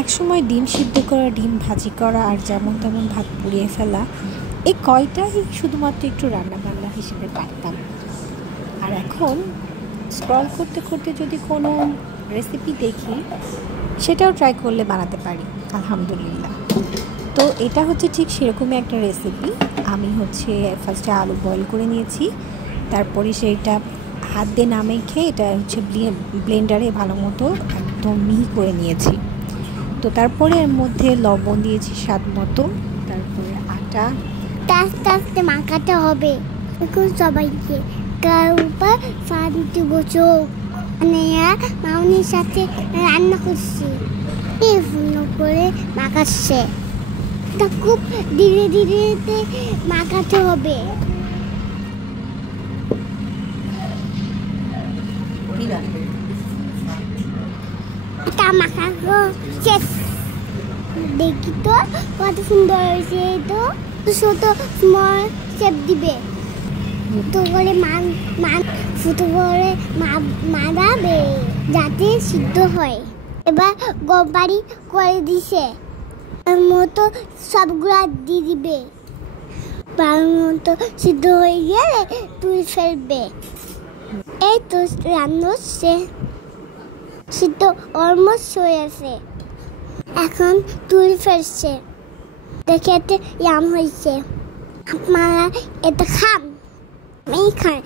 একসময় ডিম সিদ্ধ করা, ডিম ভাজি করা আর যেমন তেমন ভাত পুড়িয়ে ফেলা, এই কয়টাই শুধুমাত্র একটু রান্নাবান্না হিসেবে পারতাম। আর এখন স্ক্রল করতে করতে যদি কোনো রেসিপি দেখি, সেটাও ট্রাই করলে বানাতে পারি আলহামদুলিল্লাহ। তো এটা হচ্ছে ঠিক সেরকমই একটা রেসিপি। আমি ফার্স্টে আলু বয়েল করে নিয়েছি, তারপরে সেইটা হাত দিয়ে না মেখে এটা ব্লেন্ডারে ভালো মতো একদম মিহি করে নিয়েছি। তো তারপরে এর মধ্যে লবণ দিয়েছি স্বাদ মতো, তারপরে আটা আস্তে আস্তে মাখাতে হবে। এখন সবাইকে কার উপর শান্তি বসো মাউনির সাথে রান্না করছি, পূর্ণ করে মাখাচ্ছে। তা খুব ধীরে ধীরে মাখাতে হবে। তা মাখানো শেষ। দেখি তো কত সুন্দর হয়েছে। তো ছোট স্মল শেপ দিবে, তো করে ফুটো করে মারাবে যাতে সিদ্ধ হয়। এবার গরম পানি করে দিছে, তার মতো সবগুলা দিয়ে দিবে। ভালো মতো সিদ্ধ হয়ে গেলে তুলে ফেলবে। এই তো রান্না হচ্ছে, সিদ্ধ অলমোস্ট হয়ে আছে। এখন তুলে ফেলছে, দেখে এতে ইয়াম হয়েছে। আপনারা এটা খান, আমি খাই,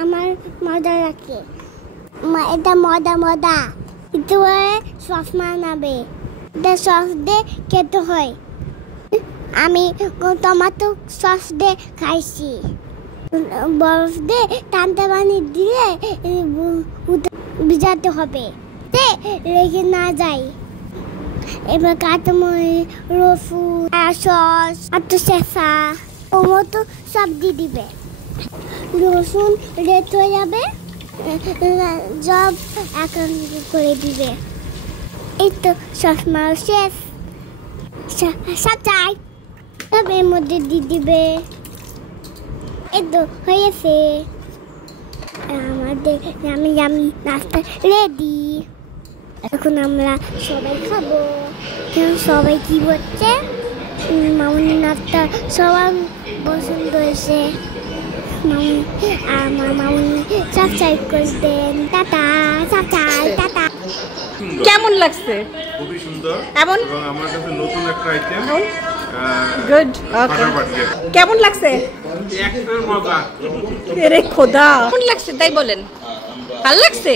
আমার মজা লাগে। এটা মজা একটু সস বানাবে, এটা সস দিয়ে খেতে হয়। আমি টমেটো সস দিয়ে খাইছি। বরফ দিয়ে ঠান্ডা পানি দিয়ে ভিজাতে হবে, রেখে না যায়। এবার কাঁচামরিচ, রসুন, সস, একটু শেষা ও মতো সব দিয়ে দিবে। রসুন রেড হয়ে যাবে, সব এখন করে দিবে। এই তো সস মার শেষ। সব চাই সব এর মধ্যে দিয়ে দিবে। এই তো হয়েছে আমাদের আমি নাস্তা রেডি। এখন আমরা সবাই খাবো। সবাই কি বলছে, মামুনি নাস্তা সবার পছন্দ হয়েছে। আমার মামুনি সাবস্ক্রাইব করবেন। Tata, tata. কেমন লাগছে? খুবই সুন্দর এমন এবং আমার কাছে নতুন একটা আইটেম। গুড, ওকে। কেমন লাগছে? একটার মজা। আরে খোদা, কেমন লাগছে তাই বলেন। ভালো লাগছে?